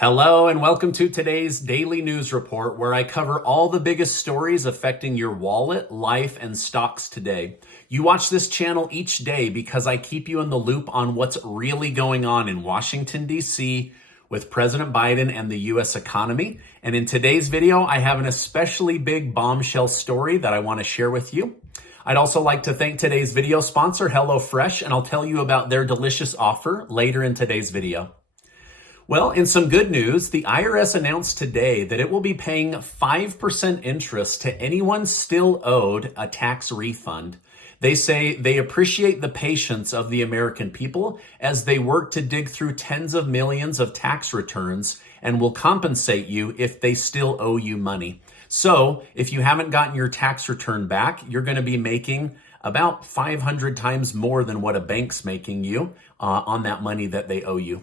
Hello and welcome to today's daily news report where I cover all the biggest stories affecting your wallet, life, and stocks today. You watch this channel each day because I keep you in the loop on what's really going on in Washington, D.C. with President Biden and the U.S. economy. And in today's video, I have an especially big bombshell story that I want to share with you. I'd also like to thank today's video sponsor, HelloFresh, and I'll tell you about their delicious offer later in today's video. Well, in some good news, the IRS announced today that it will be paying 5% interest to anyone still owed a tax refund. They say they appreciate the patience of the American people as they work to dig through tens of millions of tax returns and will compensate you if they still owe you money. So if you haven't gotten your tax return back, you're going to be making about 500 times more than what a bank's making you on that money that they owe you.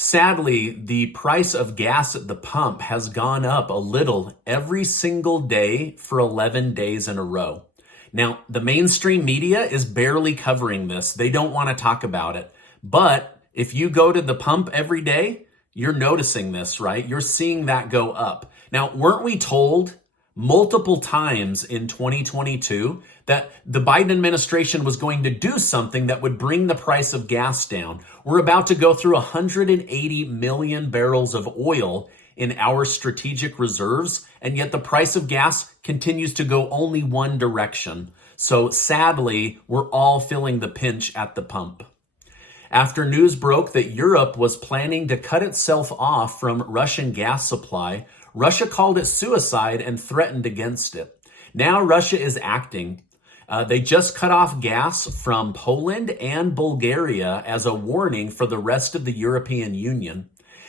Sadly, the price of gas at the pump has gone up a little every single day for 11 days in a row. Now, the mainstream media is barely covering this. They don't want to talk about it. But if you go to the pump every day, you're noticing this, right? You're seeing that go up. Now, weren't we told multiple times in 2022 that the Biden administration was going to do something that would bring the price of gas down? We're about to go through 180 million barrels of oil in our strategic reserves, and yet the price of gas continues to go only one direction. So sadly, we're all feeling the pinch at the pump. After news broke that Europe was planning to cut itself off from Russian gas supply, Russia called it suicide and threatened against it. Now Russia is acting. They just cut off gas from Poland and Bulgaria as a warning for the rest of the European Union.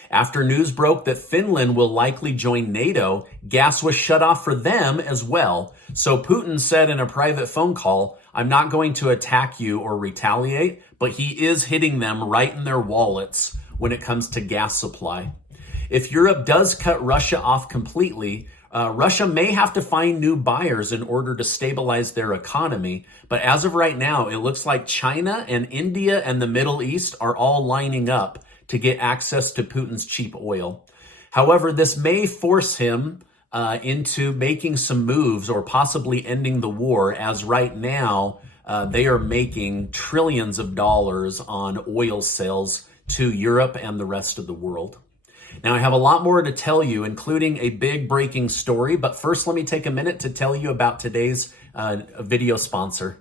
After news broke that Finland will likely join NATO, gas was shut off for them as well. So Putin said in a private phone call, "I'm not going to attack you or retaliate," but he is hitting them right in their wallets when it comes to gas supply. If Europe does cut Russia off completely, Russia may have to find new buyers in order to stabilize their economy. But as of right now, it looks like China and India and the Middle East are all lining up to get access to Putin's cheap oil. However, this may force him into making some moves or possibly ending the war, as right now they are making trillions of dollars on oil sales to Europe and the rest of the world. Now, I have a lot more to tell you, including a big breaking story, but first let me take a minute to tell you about today's video sponsor.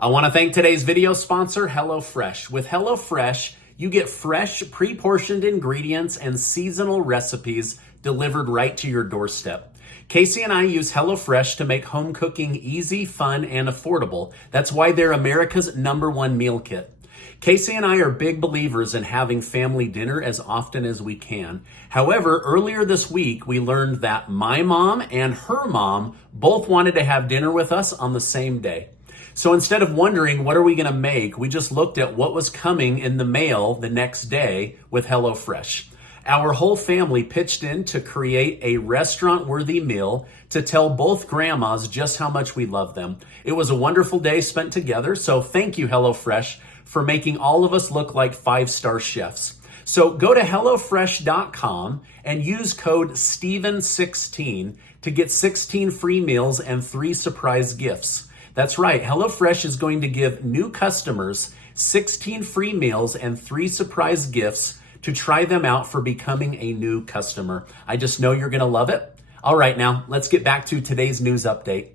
I want to thank today's video sponsor, HelloFresh. With HelloFresh, you get fresh, pre-portioned ingredients and seasonal recipes delivered right to your doorstep. Casey and I use HelloFresh to make home cooking easy, fun, and affordable. That's why they're America's #1 meal kit. Casey and I are big believers in having family dinner as often as we can. However, earlier this week, we learned that my mom and her mom both wanted to have dinner with us on the same day. So instead of wondering, what are we going to make, we just looked at what was coming in the mail the next day with HelloFresh. Our whole family pitched in to create a restaurant-worthy meal to tell both grandmas just how much we love them. It was a wonderful day spent together, so thank you, HelloFresh, for making all of us look like 5-star chefs. So go to HelloFresh.com and use code Stephen16 to get 16 free meals and 3 surprise gifts. That's right, HelloFresh is going to give new customers 16 free meals and 3 surprise gifts to try them out for becoming a new customer. I just know you're going to love it. All right, now let's get back to today's news update.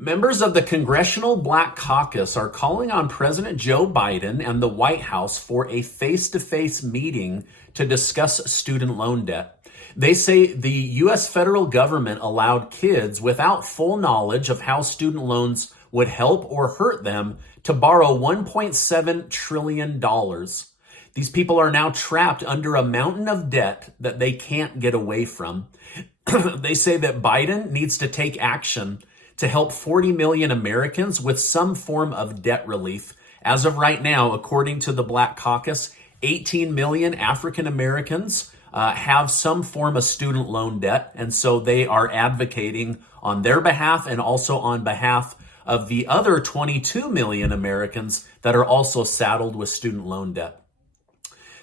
Members of the Congressional Black Caucus are calling on President Joe Biden and the White House for a face-to-face meeting to discuss student loan debt. They say the U.S. federal government allowed kids without full knowledge of how student loans would help or hurt them to borrow $1.7 trillion. These people are now trapped under a mountain of debt that they can't get away from. They say that Biden needs to take action to help 40 million Americans with some form of debt relief. As of right now, according to the Black Caucus, 18 million African Americans have some form of student loan debt, and so they are advocating on their behalf and also on behalf of the other 22 million Americans that are also saddled with student loan debt.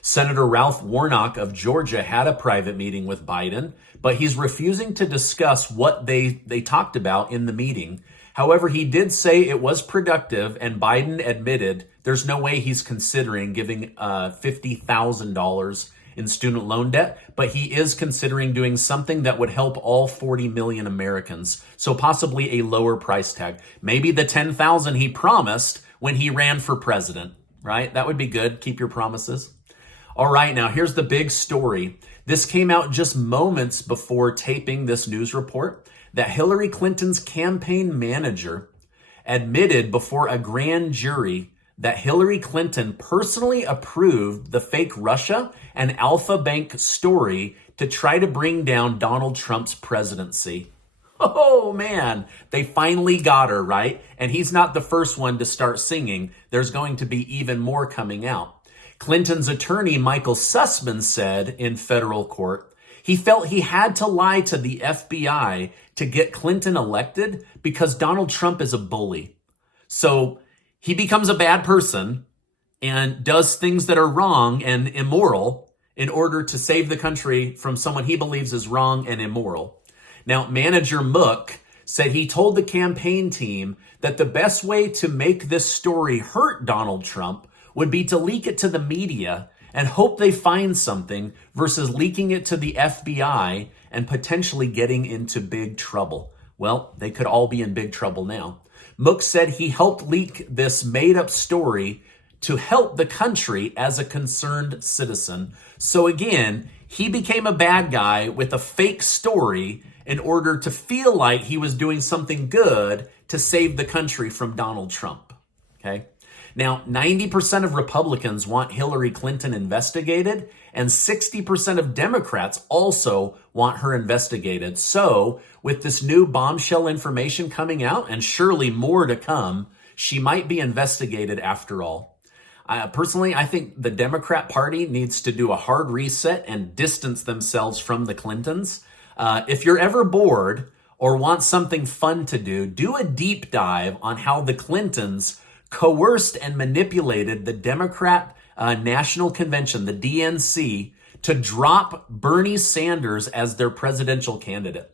Senator Ralph Warnock of Georgia had a private meeting with Biden, but he's refusing to discuss what they talked about in the meeting. However, he did say it was productive, and Biden admitted there's no way he's considering giving $50,000 in student loan debt, but he is considering doing something that would help all 40 million Americans. So possibly a lower price tag. Maybe the $10,000 he promised when he ran for president, right? That would be good. Keep your promises. All right, now here's the big story. This came out just moments before taping this news report that Hillary Clinton's campaign manager admitted before a grand jury that Hillary Clinton personally approved the fake Russia and Alpha Bank story to try to bring down Donald Trump's presidency. Oh man, they finally got her, right? And he's not the first one to start singing. There's going to be even more coming out. Clinton's attorney, Michael Sussman, said in federal court, he felt he had to lie to the FBI to get Clinton elected because Donald Trump is a bully. So he becomes a bad person and does things that are wrong and immoral in order to save the country from someone he believes is wrong and immoral. Now, manager Mook said he told the campaign team that the best way to make this story hurt Donald Trump would be to leak it to the media and hope they find something versus leaking it to the FBI and potentially getting into big trouble. Well, they could all be in big trouble now. Mook said he helped leak this made-up story to help the country as a concerned citizen. So again, he became a bad guy with a fake story in order to feel like he was doing something good to save the country from Donald Trump. Okay? Now, 90% of Republicans want Hillary Clinton investigated, and 60% of Democrats also want her investigated. So, with this new bombshell information coming out, and surely more to come, she might be investigated after all. Personally, I think the Democrat Party needs to do a hard reset and distance themselves from the Clintons. If you're ever bored or want something fun to do a deep dive on how the Clintons coerced and manipulated the Democrat National Convention, the DNC, to drop Bernie Sanders as their presidential candidate.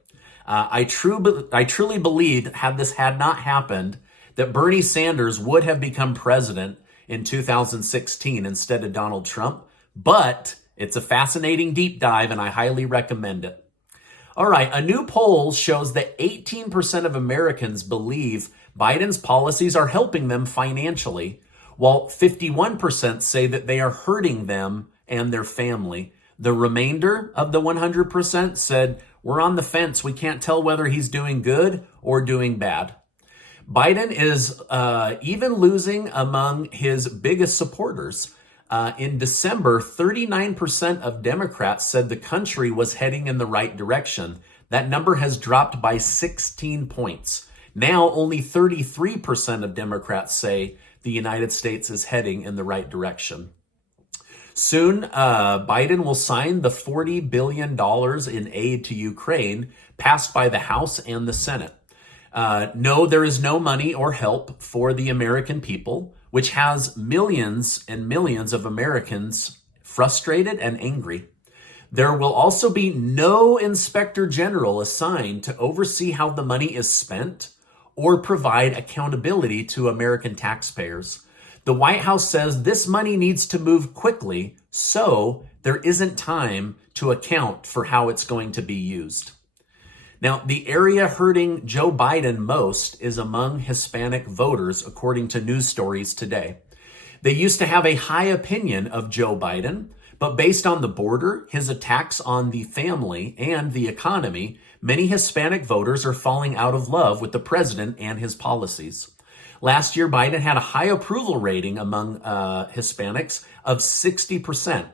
I truly believe, had this had not happened, that Bernie Sanders would have become president in 2016 instead of Donald Trump. But it's a fascinating deep dive, and I highly recommend it. All right, a new poll shows that 18% of Americans believe Biden's policies are helping them financially, while 51% say that they are hurting them and their family. The remainder of the 100% said, we're on the fence. We can't tell whether he's doing good or doing bad. Biden is even losing among his biggest supporters. In December, 39% of Democrats said the country was heading in the right direction. That number has dropped by 16 points. Now, only 33% of Democrats say the United States is heading in the right direction. Soon, Biden will sign the $40 billion in aid to Ukraine passed by the House and the Senate. No, there is no money or help for the American people, which has millions and millions of Americans frustrated and angry. There will also be no inspector general assigned to oversee how the money is spent or provide accountability to American taxpayers. The White House says this money needs to move quickly, so there isn't time to account for how it's going to be used. Now, the area hurting Joe Biden most is among Hispanic voters, according to news stories today. They used to have a high opinion of Joe Biden, but based on the border, his attacks on the family, and the economy, many Hispanic voters are falling out of love with the president and his policies. Last year, Biden had a high approval rating among Hispanics of 60%.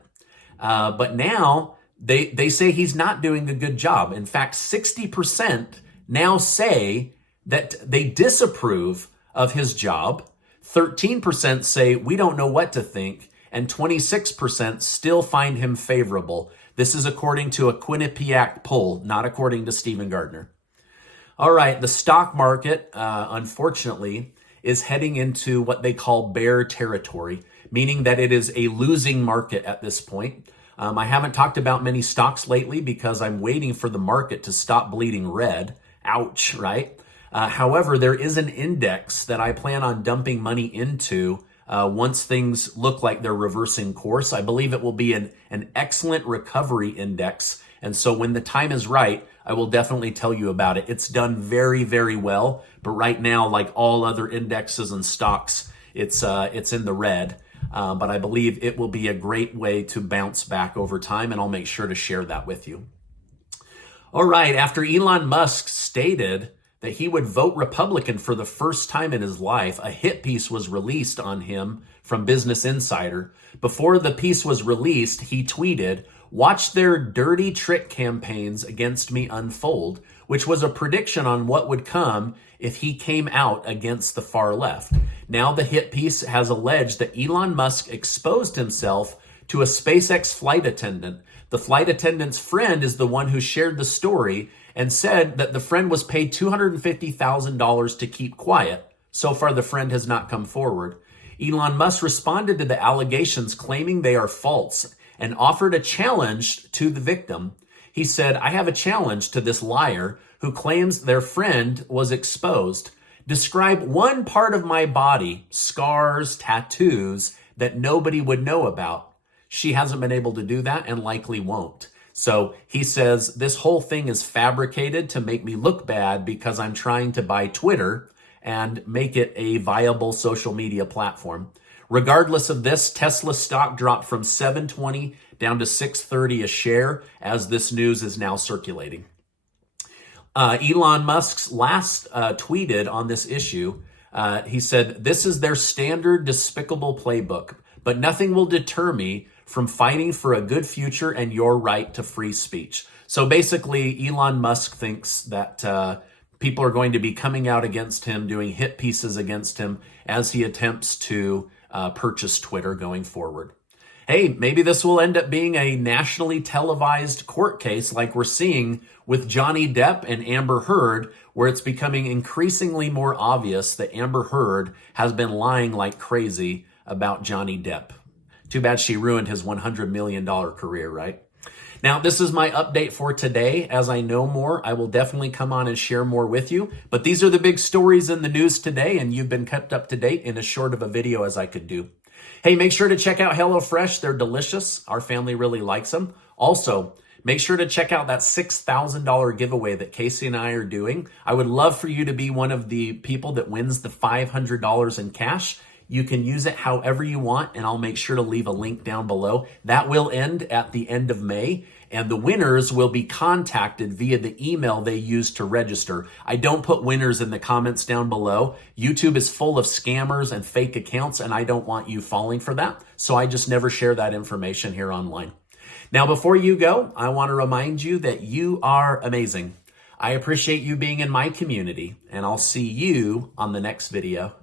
But now they say he's not doing a good job. In fact, 60% now say that they disapprove of his job. 13% say we don't know what to think. And 26% still find him favorable. This is according to a Quinnipiac poll, not according to Stephen Gardner. All right, the stock market, unfortunately, is heading into what they call bear territory. meaning that it is a losing market at this point. I haven't talked about many stocks lately because I'm waiting for the market to stop bleeding red. Ouch, right? However, there is an index that I plan on dumping money into once things look like they're reversing course. I believe it will be an excellent recovery index. And so when the time is right, I will definitely tell you about it. It's done very, very well. But right now, like all other indexes and stocks, it's in the red. But I believe it will be a great way to bounce back over time, and I'll make sure to share that with you. All right, after Elon Musk stated that he would vote Republican for the first time in his life, a hit piece was released on him from Business Insider. Before the piece was released, he tweeted, "Watch their dirty trick campaigns against me unfold," which was a prediction on what would come if he came out against the far left. Now the hit piece has alleged that Elon Musk exposed himself to a SpaceX flight attendant. The flight attendant's friend is the one who shared the story and said that the friend was paid $250,000 to keep quiet. So far, the friend has not come forward. Elon Musk responded to the allegations claiming they are false and offered a challenge to the victim. He said, "I have a challenge to this liar who claims their friend was exposed. Describe one part of my body, scars, tattoos, that nobody would know about." She hasn't been able to do that and likely won't. So he says, this whole thing is fabricated to make me look bad because I'm trying to buy Twitter and make it a viable social media platform. Regardless of this, Tesla stock dropped from $7.20 down to $6.30 a share as this news is now circulating. Elon Musk's last tweeted on this issue. He said, "This is their standard despicable playbook, but nothing will deter me from fighting for a good future and your right to free speech." So basically, Elon Musk thinks that people are going to be coming out against him, doing hit pieces against him as he attempts to purchase Twitter going forward. Hey, maybe this will end up being a nationally televised court case like we're seeing with Johnny Depp and Amber Heard, where it's becoming increasingly more obvious that Amber Heard has been lying like crazy about Johnny Depp. Too bad she ruined his $100 million career, right? Now, this is my update for today. As I know more, I will definitely come on and share more with you. But these are the big stories in the news today, and you've been kept up to date in as short of a video as I could do. Hey, make sure to check out HelloFresh. They're delicious. Our family really likes them. Also, make sure to check out that $6,000 giveaway that Casey and I are doing. I would love for you to be one of the people that wins the $500 in cash. You can use it however you want, and I'll make sure to leave a link down below. That will end at the end of May, and the winners will be contacted via the email they used to register. I don't put winners in the comments down below. YouTube is full of scammers and fake accounts, and I don't want you falling for that, so I just never share that information here online. Now, before you go, I want to remind you that you are amazing. I appreciate you being in my community, and I'll see you on the next video.